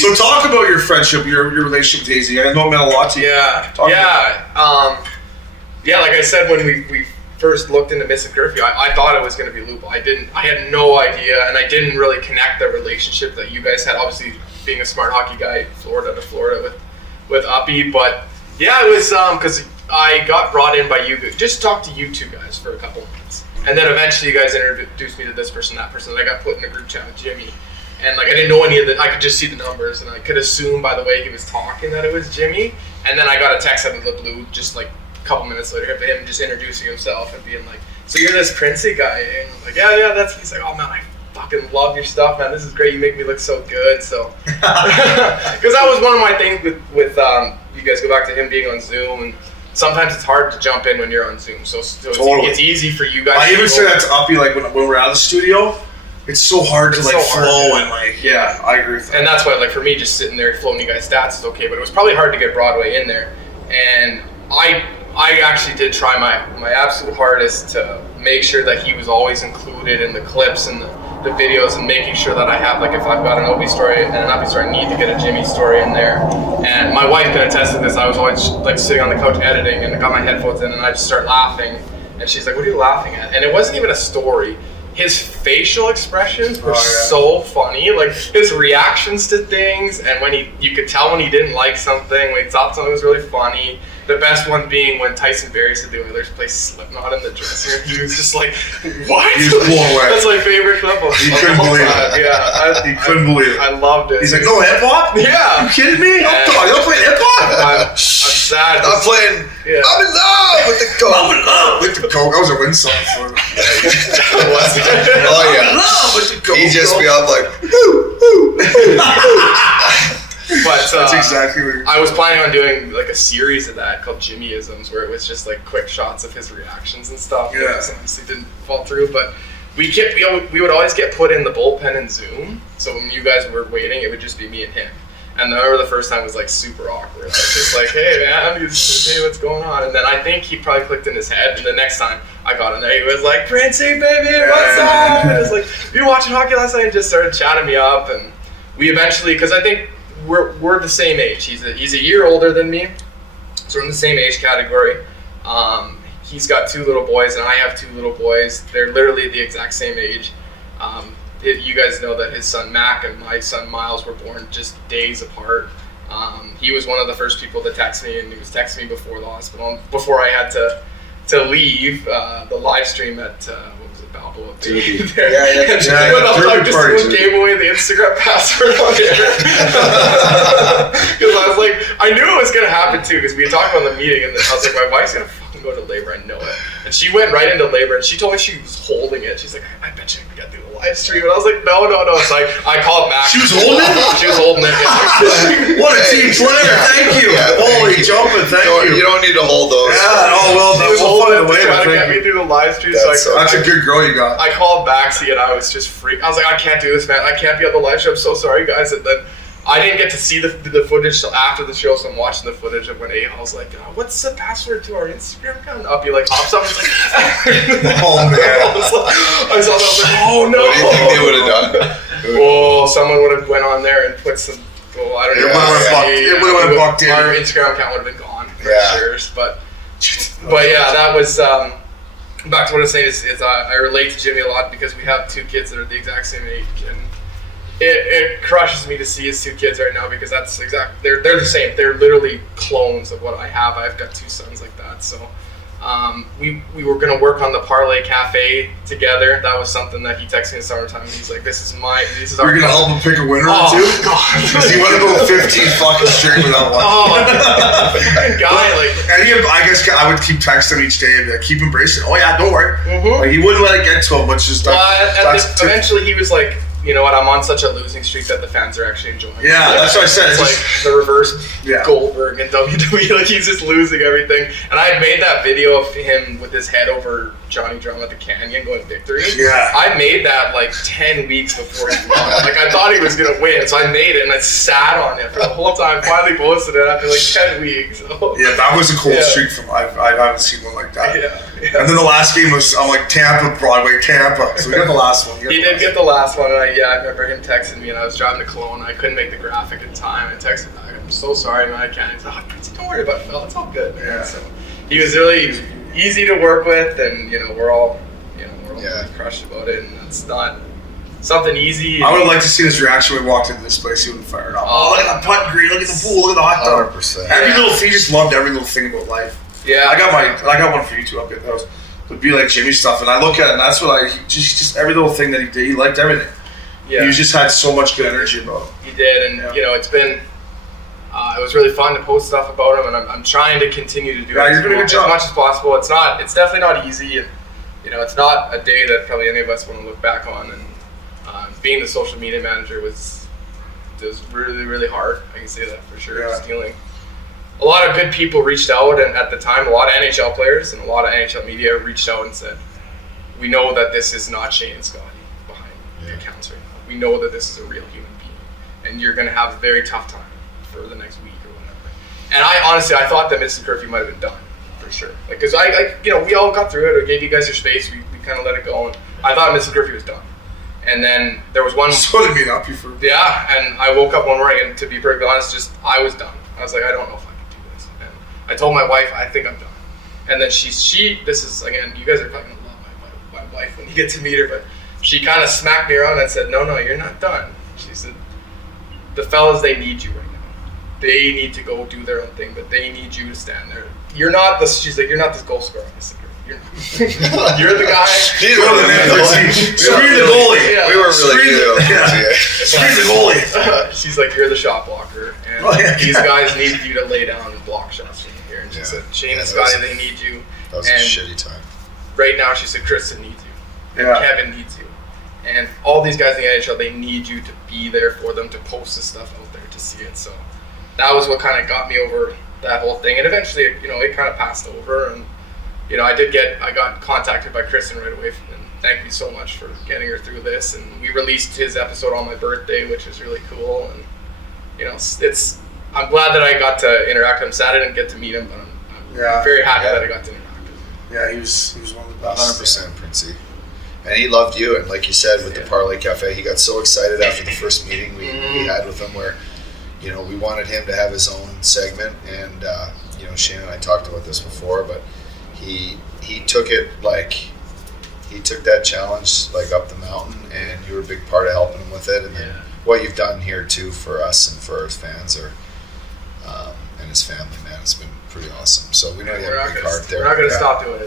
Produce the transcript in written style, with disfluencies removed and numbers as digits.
So talk about your friendship, your relationship with Hazy. I know it meant a lot to you. Yeah, like I said, when we first looked into Missin Curfew, I thought it was going to be Lupo. I had no idea, and I didn't really connect the relationship that you guys had. Obviously, being a smart hockey guy, Florida to Florida with Uppy, but yeah, it was because I got brought in by you. Just talked to you two guys for a couple months, and then eventually you guys introduced me to this person, that person. And I got put in a group chat with Jimmy, and like I didn't know any of the. I could just see the numbers, and I could assume by the way he was talking that it was Jimmy. And then I got a text out of the blue, just like a couple minutes later, of him just introducing himself and being like, "So you're this Printzy guy?" And I'm like, "Yeah, that's." He's like, "Oh man, I fucking love your stuff, man. This is great. You make me look so good." So, because that was one of my things with you guys go back to him being on Zoom, and sometimes it's hard to jump in when you're on Zoom. So totally. It's easy for you guys. I even say that to Uppy, like when we're out of the studio. It's so hard to flow and like, yeah, I agree with that. And that's why, like, for me, just sitting there floating you guys' stats is okay, but it was probably hard to get Broadway in there. And I actually did try my absolute hardest to make sure that he was always included in the clips and the videos, and making sure that I have, like, if I've got an Opie story and an Uppy story, I need to get a Jimmy story in there. And my wife can attest to this. I was always like sitting on the couch editing, and I got my headphones in, and I just start laughing. And she's like, "What are you laughing at?" And it wasn't even a story. His facial expressions were so funny, like his reactions to things, and when you could tell when he didn't like something, when he thought something was really funny. The best one being when Tyson Barrie said the Oilers play Slipknot in the dressing room. He was just like, "What?" He was blown away. That's my favorite clip of He couldn't believe it. Yeah, he couldn't believe it. I loved it. He's like, "No hip hop? Yeah. You kidding me? You're playing hip hop? I'm sad. I'm playing. Yeah. I'm in love with the coke. I'm in love with the coke." That was a win song for him. Oh yeah. I'm in love with the coke. He just be up like, woo, woo. But that's exactly what I was planning on doing like a series of that called Jimmyisms, where it was just like quick shots of his reactions and stuff. Yeah. It obviously didn't fall through, but we would always get put in the bullpen in Zoom. So when you guys were waiting, it would just be me and him. And I remember the first time was like super awkward. I was just like, "Hey man, hey, what's going on?" And then I think he probably clicked in his head. And the next time I got in there, he was like, "Printzy, baby, what's up?" And I was like, "You watching hockey last night?" And just started chatting me up. And we eventually, because I think we're the same age. He's a year older than me, so we're in the same age category. He's got 2 little boys, and I have 2 little boys. They're literally the exact same age. You guys know that his son Mac and my son Miles were born just days apart. He was one of the first people to text me, and he was texting me before the hospital, before I had to leave the live stream at Balboa. Yeah. I just gave away the Instagram password on there. Because I was like, I knew it was going to happen too, because we had talked about the meeting, and I was like, my wife's going to fucking go to labor, I know it. And she went right into labor, and she told me she was holding it. She's like, "I bet you we got to do the live stream." And I was like, no. So I called Max. She was holding it? She was holding it. What a team player. Thank you. Yeah, Holy jumping, thank you. You don't need to hold those. Yeah, well, She was we'll holding find a it way. to try to get me through the live stream. That's a good girl you got. I called Maxie, and I was just freaked. I was like, "I can't do this, man. I can't be on the live show. I'm so sorry, guys." And then I didn't get to see the footage till after the show, so I'm watching the footage of when A-Hall's like, "What's the password to our Instagram account?" Uppy like hops up and is like, "Oh man." I saw that, I was like, "Oh no." What do you think they would have done? Oh, someone would have went on there and put some, I don't know. It would have bucked in. Our Instagram account would have been gone for sure. But yeah, that was, back to what I was saying is I relate to Jimmy a lot because we have 2 kids that are the exact same age, and it crushes me to see his 2 kids right now, because that's they're the same. They're literally clones of what I have. I've got 2 sons like that. So we were gonna work on the Parlay Cafe together. That was something that he texted me in the summertime. And he's like, this is our. You're gonna help him pick a winner or 2? God. Because he went about 15 fucking straight without one. Guy, like. And I guess I would keep texting him each day and be like, keep embracing. "Oh yeah, don't worry." Mm-hmm. Like he wouldn't let it get to him, which is eventually he was like, "You know what? I'm on such a losing streak that the fans are actually enjoying." Yeah, that's what I said. It's like the reverse Yeah. Goldberg and WWE. Like he's just losing everything. And I had made that video of him with his head over Johnny Drum at the Canyon going victory. Yeah. I made that like 10 weeks before he won. Like I thought he was gonna win, so I made it and I sat on it for the whole time. Finally posted it after like 10 weeks. So. Yeah, that was a cold streak from I haven't seen one like that. Yeah. And then the last game was I'm like Tampa, Broadway, Tampa. So we got the last one. He did get the last one, and I remember him texting me, and I was driving to Kelowna. I couldn't make the graphic in time. I texted back, I'm so sorry, man, I can't. He's like, don't worry about it, Phil. It's all good, man. Yeah. So he was really easy to work with, and we're all crushed about it, and it's not something easy. I would have liked to see his reaction when we walked into this place. He would have fired up. Oh, look at the putt green, look at the pool, look at the hot dog. 100%. Every little thing, he just loved every little thing about life. Yeah, I got one for you too up there. That would be like Jimmy stuff, and I look at it, and that's what he just every little thing that he did. He liked everything. Yeah, He just had so much good energy about him. He did, and it's been. It was really fun to post stuff about him, and I'm trying to continue to do it you're doing a good job. as much as possible. It's definitely not easy, and it's not a day that probably any of us want to look back on. And being the social media manager was really, really hard. I can say that for sure. Yeah. Just dealing. A lot of good people reached out, and at the time, a lot of NHL players and a lot of NHL media reached out and said, "We know that this is not Shane and Scottie behind the accounts right now. We know that this is a real human being, and you're going to have a very tough time for the next week or whatever." And I thought that Missin Curfew might have been done for sure. Like, because we all got through it. I gave you guys your space. We kind of let it go, and I thought Missin Curfew was done. And then there was one. So did me not be for. Yeah, and I woke up one morning, and to be perfectly honest, I was done. I was like, I don't know if I can do this. And I told my wife, I think I'm done. And then this is, again, you guys are probably gonna love my wife when you get to meet her, but she kind of smacked me around and said, no, you're not done. She said, the fellas, they need you right now. They need to go do their own thing, but they need you to stand there. She's like, you're not this goal scorer. I said, you're not. You're the guy. Scream the goalie. Yeah. We were really good. Scream the goalie. She's like, you're the shot blocker, and these guys need you to lay down and block shots from here. And she said, Shane and Scottie, they need you. That was a shitty time. Right now, she said, Kristen needs you, and Kevin needs you, and all these guys in the NHL, they need you to be there for them, to post this stuff out there, to see it. So that was what kind of got me over that whole thing, and eventually, it kind of passed over, and I got contacted by Kristen right away, and thank you so much for getting her through this. And we released his episode on my birthday, which is really cool. And I'm glad that I got to interact with him. Sad I didn't get to meet him, but I'm very happy that I got to interact with him. Yeah, he was one of the best. 100%, Printzy. And he loved you, and like you said, with the Parlay Cafe, he got so excited after the first meeting we had with him, where we wanted him to have his own segment, and Shane and I talked about this before, but he took it he took that challenge up the mountain, and you were a big part of helping him with it. And then what you've done here too for us and for his fans and his family, man, it's been pretty awesome. So we know you have a big heart there. We're not going to stop doing it.